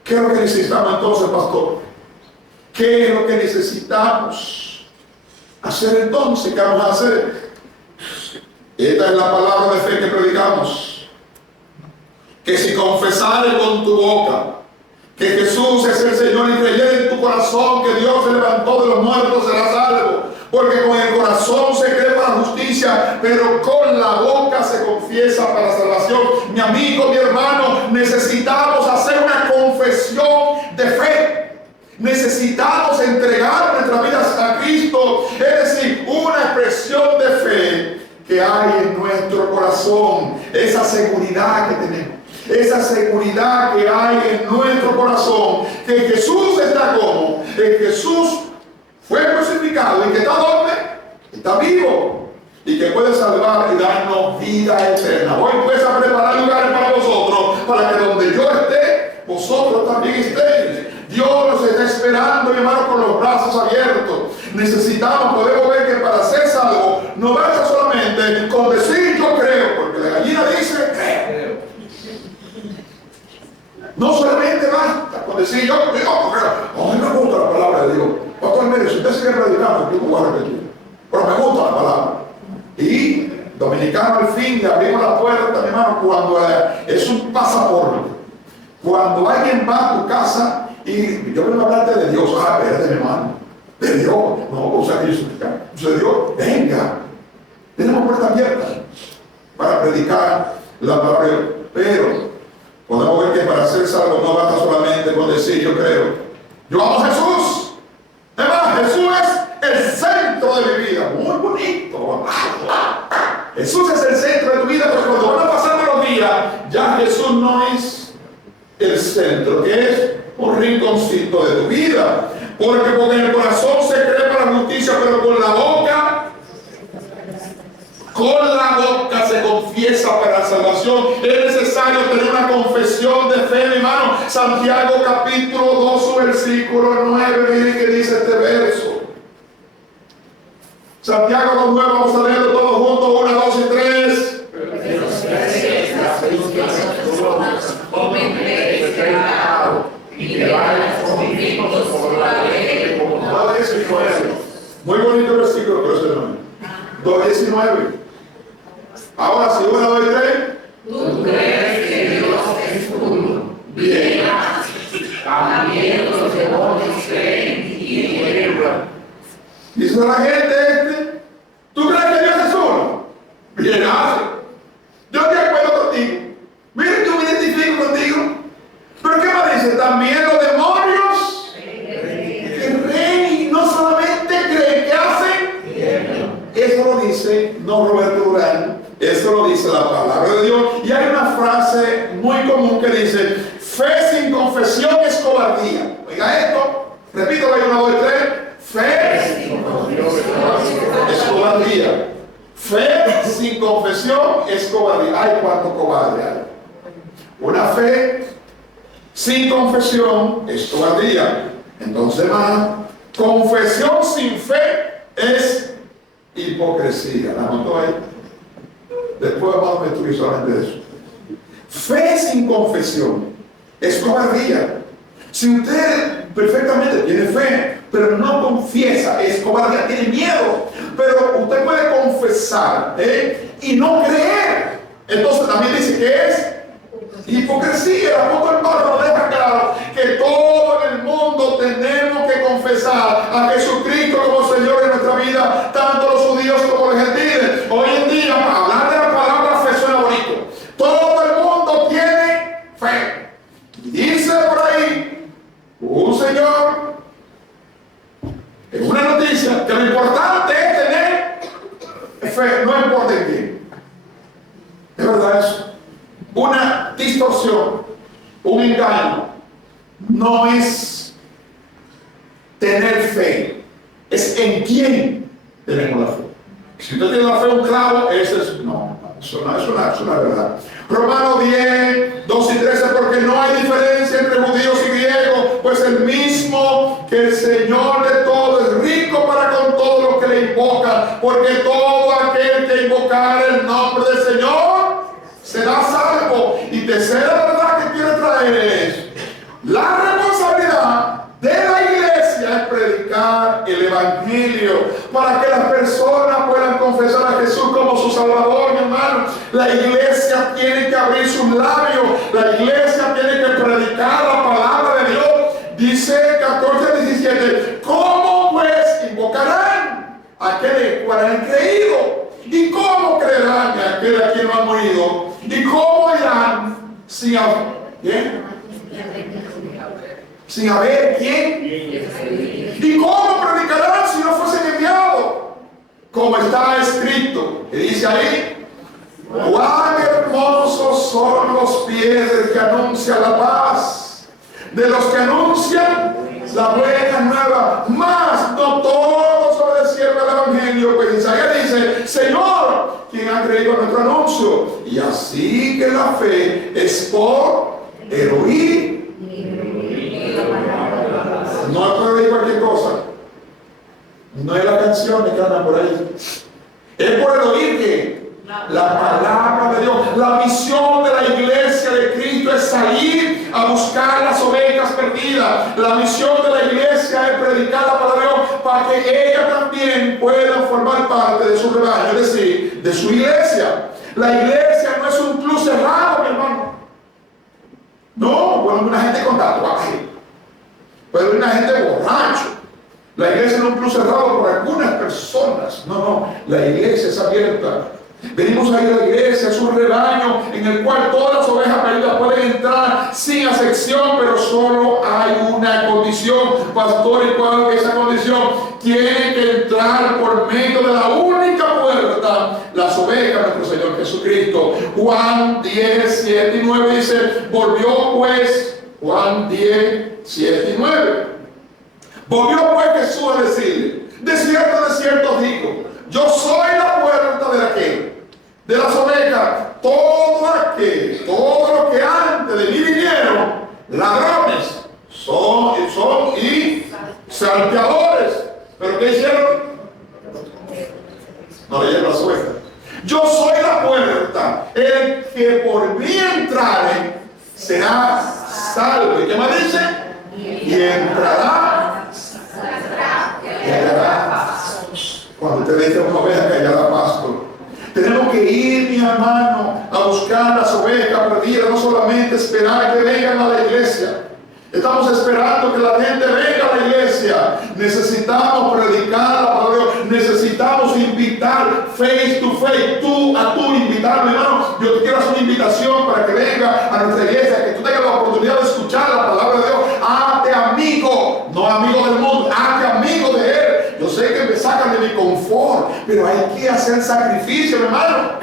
¿Qué es lo que necesitamos entonces, pastor? ¿Qué es lo que necesitamos hacer entonces? ¿Qué vamos a hacer? Esta es la palabra de fe que predicamos. Que si confesare con tu boca que Jesús es el Señor y creyere en tu corazón que Dios se levantó de los muertos, serás salvo. Porque con el corazón se cree para justicia justicia, pero con la boca se confiesa para salvación. Mi amigo, mi hermano, necesitamos hacer una confesión de fe. Necesitamos entregar nuestras vidas a Cristo, es decir, una expresión de fe que hay en nuestro corazón, esa seguridad que tenemos. Esa seguridad que hay en nuestro corazón, que Jesús está como, que Jesús fue crucificado y que está donde, está vivo y que puede salvar y darnos vida eterna. Hoy pues a preparar lugares para vosotros, para que donde yo esté, vosotros también estéis. Dios nos está esperando, mi hermano, con los brazos abiertos. Necesitamos, podemos ver que para ser salvo no basta solamente con decir yo creo, porque la gallina dice creo. No solamente basta con decir yo creo. A mí me gusta la palabra de Dios. Pastor Mérez, si usted sigue predicando, yo voy a repetir. Pero me gusta la palabra. Y dominicano al fin, le abrimos la puerta, mi hermano, cuando es un pasaporte. Cuando alguien va a tu casa y yo vengo a hablarte de Dios, espérate, mi hermano. De Dios, no, o sea, que yo de Dios, venga. Tenemos puertas abiertas para predicar la palabra de Dios. Pero podemos ver que para ser salvo no basta solamente con decir yo creo. Yo amo a Jesús. Además, Jesús es el centro de mi vida. Muy bonito. Jesús es el centro de tu vida, porque cuando van a pasar los días, ya Jesús no es el centro, que es un rinconcito de tu vida. Porque en el corazón se cree para la justicia, pero con la boca se confiesa para la salvación. Es necesario tener una confesión de fe, mi hermano. Santiago capítulo 2, versículo 9, miren que dice este verso. Santiago 2, 9, vamos a leerlo todos juntos, 1, 2 y 3. Muy bonito el versículo, pero ese no es. 2:19. Ahora sí, 1, 2 y 3. ¿Tú crees que Dios es uno? Bien. También los demonios creen y tiemblan. Dice la gente ¿tú crees que Dios es uno? Bien hace. Yo te acuerdo contigo. Mira, yo me identifico contigo. Pero ¿qué más dice? También los demonios creen y no solamente creen, ¿qué hacen? Eso lo dice no Roberto Durán, eso lo dice la palabra de Dios. Y hay una frase muy común que dice: fe sin confesión es cobardía. Oiga esto, repítelo ahí, 1, 2 y 3. Fe sin confesión es cobardía. Fe sin confesión es cobardía. Ay, cuánto cobarde hay. Una fe sin confesión es cobardía. Entonces, hermano, confesión sin fe es hipocresía. ¿La notó ahí? Después vamos a estudiar solamente de eso. Fe sin confesión es cobardía. Si usted perfectamente tiene fe, pero no confiesa, es cobardía, tiene miedo. Pero usted puede confesar y no creer. Entonces también dice que es hipocresía. El apóstol Pablo nos deja claro que todo en el mundo tenemos que confesar a Jesucristo como Señor en nuestra vida, tanto los judíos como los gentiles. Hoy en día, para hablar de la palabra fe suena bonito. Todo el mundo tiene fe. Dice por ahí un señor en una noticia que lo importante es tener fe, no importa en quién. Es verdad eso. Una distorsión, un engaño, no es tener fe, es en quién tenemos la fe. Si usted tiene la fe un clavo, eso es, no, eso no es verdad. Romanos 10, 2 y 13, porque no hay diferencia entre judíos y griegos, pues el mismo que el Señor de todo es rico para con todos los que le invocan, porque todo aquel que invocar el nombre del Señor será salvo. Y tercera verdad que quiero traer es: la responsabilidad de la iglesia es predicar el evangelio para que las personas puedan confesar a Jesús como su Salvador, mi hermano. La iglesia tiene que abrir sus labios, la iglesia tiene que predicar la palabra de Dios. Dice 14:17, ¿cómo pues invocarán a aquel cual han creído ¿Y cómo creerán en aquel a quien no han oído? ¿Y cómo irán sin haber? ¿Quién? Sin haber quién. ¿Y cómo predicarán si no fuesen enviados? Como está escrito, que dice ahí: cuán hermosos son los pies del que anuncia la paz, de los que anuncian la buena nueva. Mas no todos obedecieron al evangelio, pues Isaías dice: Señor, ¿quién ha creído a nuestro anuncio? Y así que la fe es por el oír. No es por oír cualquier cosa. No es la canción que andan por ahí. Es por el oír que la palabra de Dios. La misión de la iglesia de Cristo es salir a buscar las ovejas perdidas. La misión de la iglesia es predicar la palabra de Dios para que ella también pueda formar parte de su rebaño, es decir, de su iglesia. La iglesia no es un club cerrado, mi hermano. No, bueno, una gente con tatuaje, puede haber una gente borracho. La iglesia no es un club cerrado por algunas personas. No, la iglesia es abierta. Venimos a ir a la iglesia, es un rebaño en el cual todas las ovejas perdidas pueden entrar sin acepción, pero solo hay una condición, pastor, y cuál es esa condición: tiene que entrar por medio de la única puerta, las ovejas de nuestro Señor Jesucristo. Juan 10, 7 y 9 dice: volvió pues, Juan 10, 7 y 9. Volvió pues Jesús a decirle: de cierto os digo, yo soy la puerta de aquel, de las ovejas. Todo lo que antes de mí vinieron, ladrones, son y salteadores. ¿Pero qué hicieron? No leyeron las ovejas. Yo soy la puerta, el que por mí entrare será salvo. ¿Y qué más dice? Y entrará. Cuando usted dice una oveja que hallará pasto. Tenemos que ir, mi hermano, a buscar las ovejas perdidas, no solamente esperar que vengan a la iglesia. Estamos esperando que la gente venga a la iglesia. Necesitamos predicar la palabra de Dios. Necesitamos invitar face to face, tú a tú invitar, mi hermano. Yo te quiero hacer una invitación para que venga a nuestra iglesia, que tú tengas la oportunidad de escuchar la palabra de Dios. Hazte amigo, no amigo del mundo, hazte amigo de Él. Yo sé que me sacan de mi confort, pero hay que hacer sacrificio, mi hermano.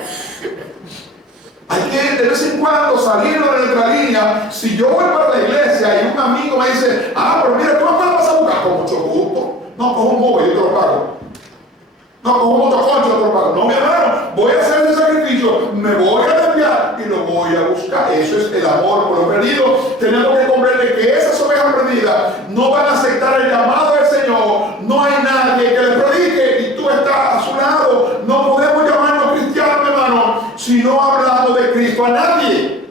Hay que de vez en cuando salir de nuestra línea. Si yo voy para la iglesia y un amigo me dice: pero mira, tú me puedes pasar a buscar, con mucho gusto. No, con un móvil yo te lo pago. No, con un motoconcho yo te lo pago. No, mi hermano, voy a hacer ese sacrificio, me voy a desviar y lo voy a buscar. Eso es el amor por los perdidos. Tenemos que comprender que esas ovejas perdidas no van a aceptar el llamado del Señor. No hay nadie que les predique y tú estás a su lado. No podemos llamarnos cristianos, mi hermano, si no hablamos de Cristo a nadie.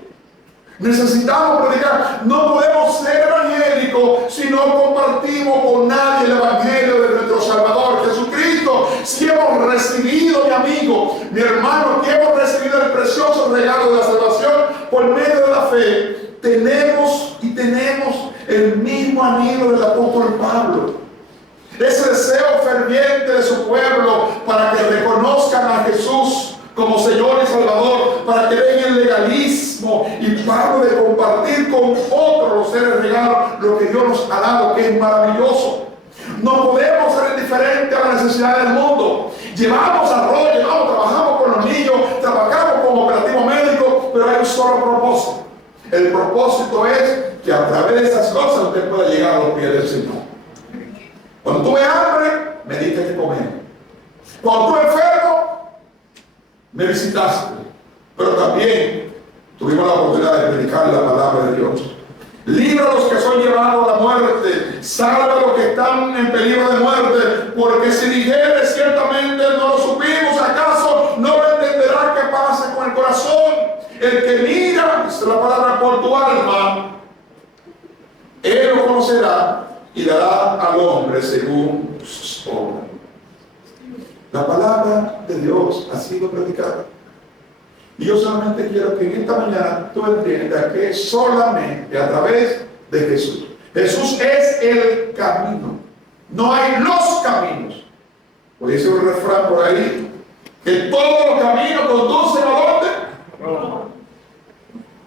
Necesitamos predicar. No podemos ser evangélicos si no compartimos con nadie el evangelio de nuestro Salvador Jesucristo. Si hemos recibido, mi amigo, mi hermano, que hemos recibido el precioso regalo de la salvación por medio de la fe, tenemos el mismo anhelo del apóstol Pablo. Ese deseo ferviente de su pueblo para que reconozcan a Jesús como Señor y Salvador, para que dejen el legalismo y paro de compartir con otros los seres regalos, lo que Dios nos ha dado, que es maravilloso. No podemos ser indiferentes a la necesidad del mundo. Llevamos arroz, trabajamos con los niños, trabajamos como operativo médico, pero hay un solo propósito. El propósito es que a través de esas cosas usted pueda llegar a los pies del Señor. Cuando tuve hambre, me diste que comer. Cuando estuve enfermo, me visitaste. Pero también tuvimos la oportunidad de predicar la palabra de Dios. Libra a los que son llevados a la muerte, salva a los que están en peligro de muerte, porque si dijere ciertamente no lo supimos, ¿acaso no lo entenderá qué pasa con el corazón? El que mira, dice la palabra, por tu alma, él lo conocerá y dará al hombre según sus obras. La palabra de Dios ha sido predicada. Y yo solamente quiero que en esta mañana tú entiendas que solamente a través de Jesús. Jesús es el camino. No hay los caminos. Por eso un refrán por ahí Que todos los caminos conducen a dónde?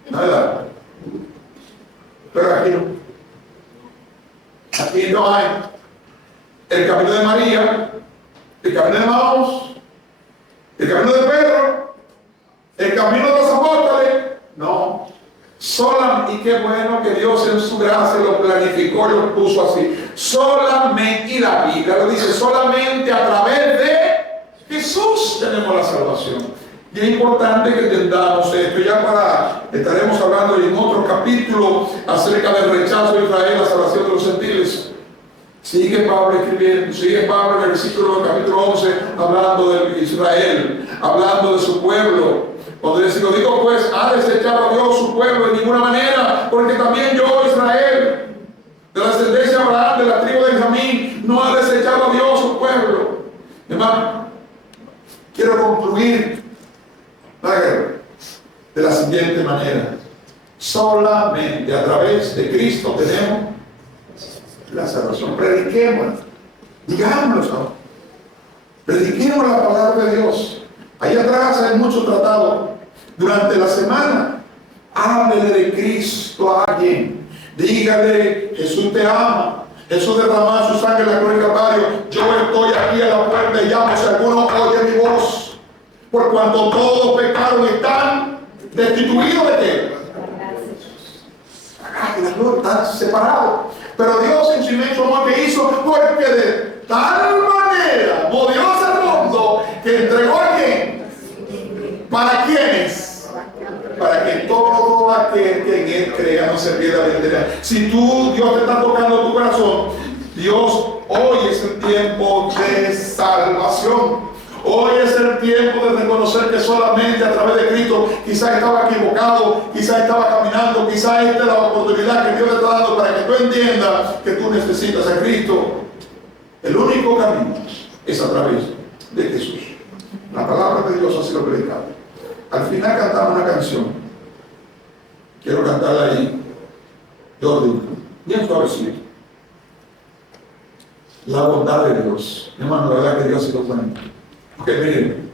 Nada. Pero aquí no. Aquí no hay el camino de María, el camino de Maús, el camino de Pedro, el camino de los apóstoles. No. Solamente, y qué bueno que Dios en su gracia lo planificó y lo puso así. Solamente, y la Biblia lo dice, solamente a través de Jesús tenemos la salvación. Y es importante que entendamos esto. Estaremos hablando en otro capítulo acerca del rechazo de Israel, la salvación de los gentiles. Sigue Pablo escribiendo, sigue Pablo en el versículo capítulo 11 hablando de Israel, hablando de su pueblo. Cuando les digo, pues, ha desechado Dios su pueblo de ninguna manera, porque también yo, Israel, de la descendencia de Abraham, de la tribu de Benjamín, no ha desechado a Dios su pueblo. Hermano, quiero concluir la guerra de la siguiente manera. Solamente a través de Cristo tenemos la salvación. Prediquémosla, digámoslo, prediquemos la palabra de Dios. Ahí atrás hay muchos tratados. Durante la semana, háblele de Cristo a alguien. Dígale, Jesús te ama. Jesús derramó su sangre en la cruz del Calvario. Yo estoy aquí a la puerta y llamo si alguno oye mi voz. Por cuanto todos pecaron y están destituidos de qué. La gloria, están separados. Pero Dios en su inmenso amor que hizo, porque de tal manera amó Dios al mundo que entregó a quién. ¿Para quiénes? Para que todo aquel que en él crea no se pierda la eternidad. Si tú, Dios te está tocando tu corazón, Dios, hoy es el tiempo de salvación. Hoy es el tiempo de reconocer que solamente a través de Cristo, quizás estaba equivocado, quizás estaba caminando, quizás esta es la oportunidad que Dios te está dando para que tú entiendas que tú necesitas a Cristo. El único camino es a través de Jesús. La palabra de Dios ha sido predicada. Al final cantamos una canción. Quiero cantarla ahí. Jordi, bien suavecito. La bondad de Dios. Mi hermano, la verdad que Dios ha sido bueno. Porque miren,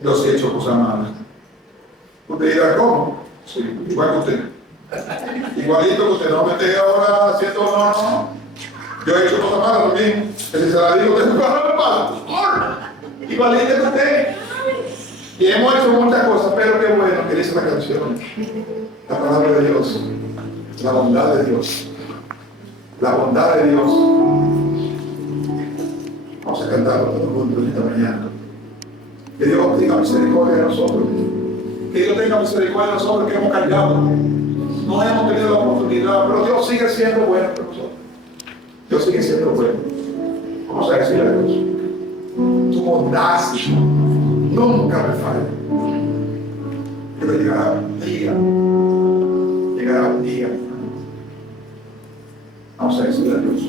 Dios ha hecho cosas malas. Usted dirá, ¿cómo? Sí, igual que usted. Igualito que usted. No me esté ahora haciendo, no. Yo he hecho cosas malas también. Que si se la digo, usted va a igualito que usted. Y hemos hecho muchas cosas, pero qué bueno que dice la canción. La palabra de Dios. La bondad de Dios. La bondad de Dios. Vamos a cantarlo todo juntos esta mañana. Que Dios tenga misericordia de nosotros. Que Dios tenga misericordia de nosotros que hemos callado. No hemos tenido la oportunidad, pero Dios sigue siendo bueno con nosotros. Dios sigue siendo bueno. Vamos a decirle a Dios. Tu bondad nunca me falla. Pero llegará un día. Llegará un día. Vamos a decirle a Dios.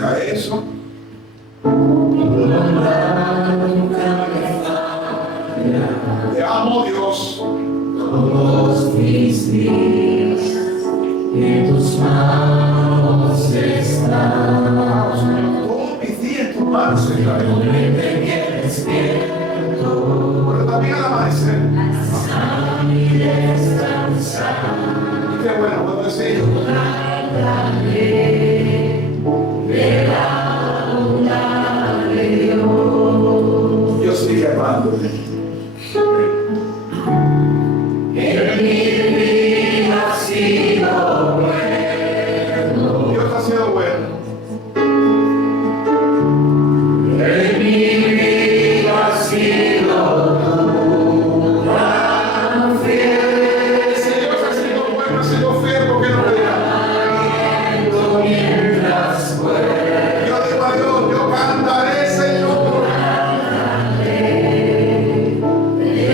A eso. Te amo, Dios. Todos mis días en tus manos están. Todos mis días en tus manos están. Desde que despierto, Pero también al amanecer. hasta mi descansar. Qué bueno, puedo decir. De la bondad de Dios. Dios sigue amándote. En mi vida ha sido bueno. Dios ha sido bueno. En mi vida ha sido tú tan fiel. Si Dios ha sido bueno, ha sido fiel, ¿por qué no le dirá? Mientras pueda. Yo digo a Dios, yo cantaré, Señor. De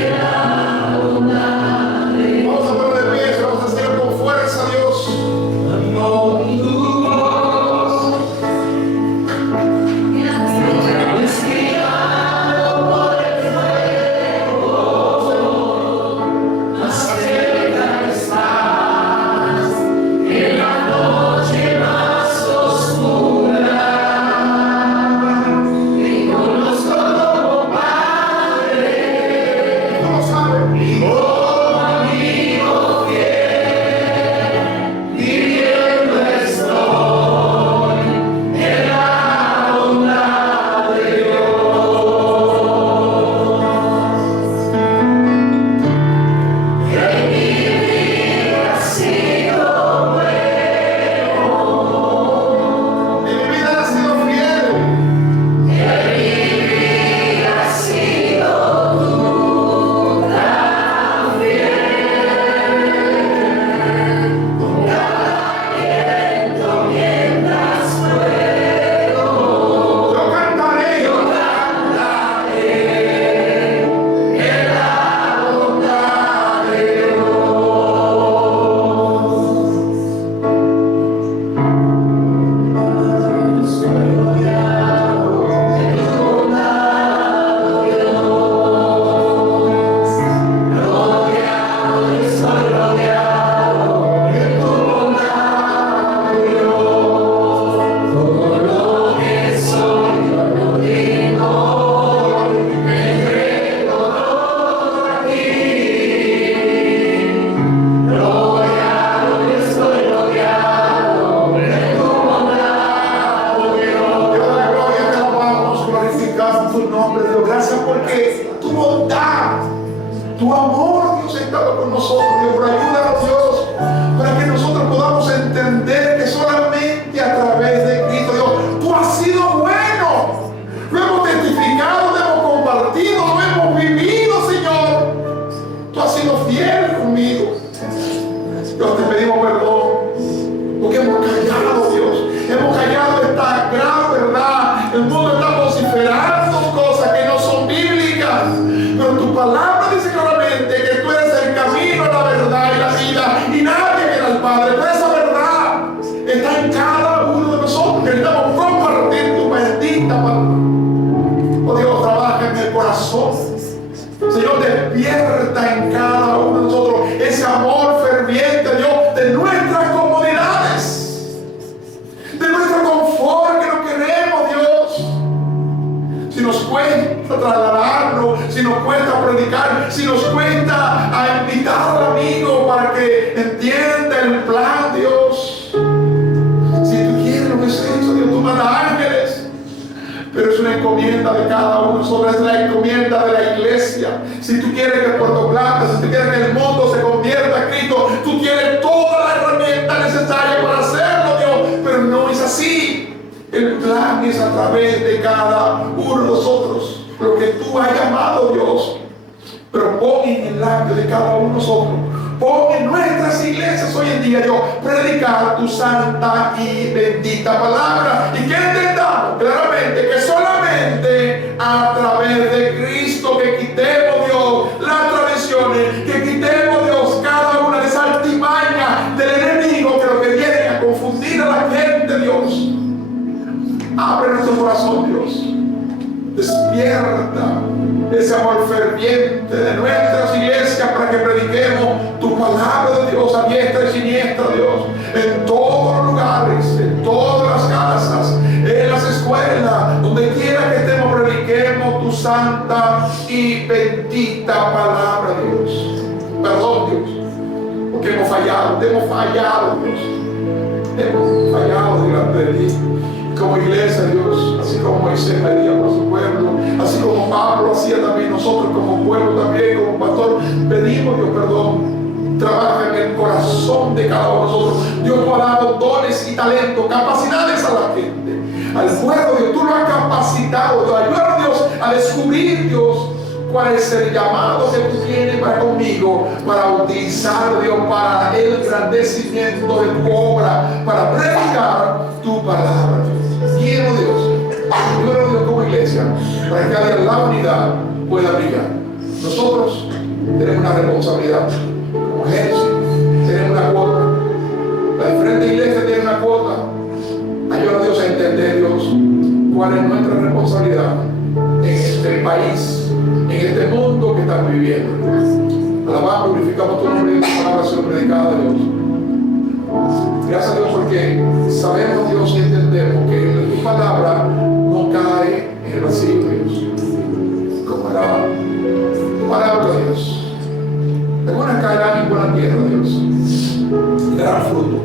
la tierra, Dios, y darán fruto.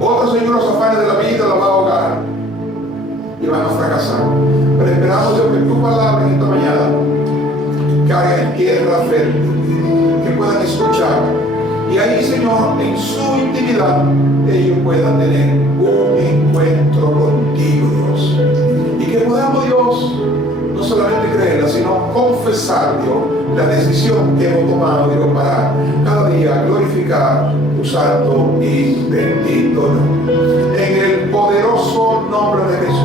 Otros, Señor, los afanes de la vida la van a ahogar y van a fracasar. Pero esperamos, Dios, que tu palabra en esta mañana caiga en tierra fértil, que puedan escuchar. Y ahí, Señor, en su intimidad, ellos puedan tener un encuentro contigo, Dios. Y que podamos, Dios, no solamente creerla, sino confesar, Dios, la decisión que hemos tomado, Dios, para cada día glorificar tu santo y bendito nombre. En el poderoso nombre de Jesús.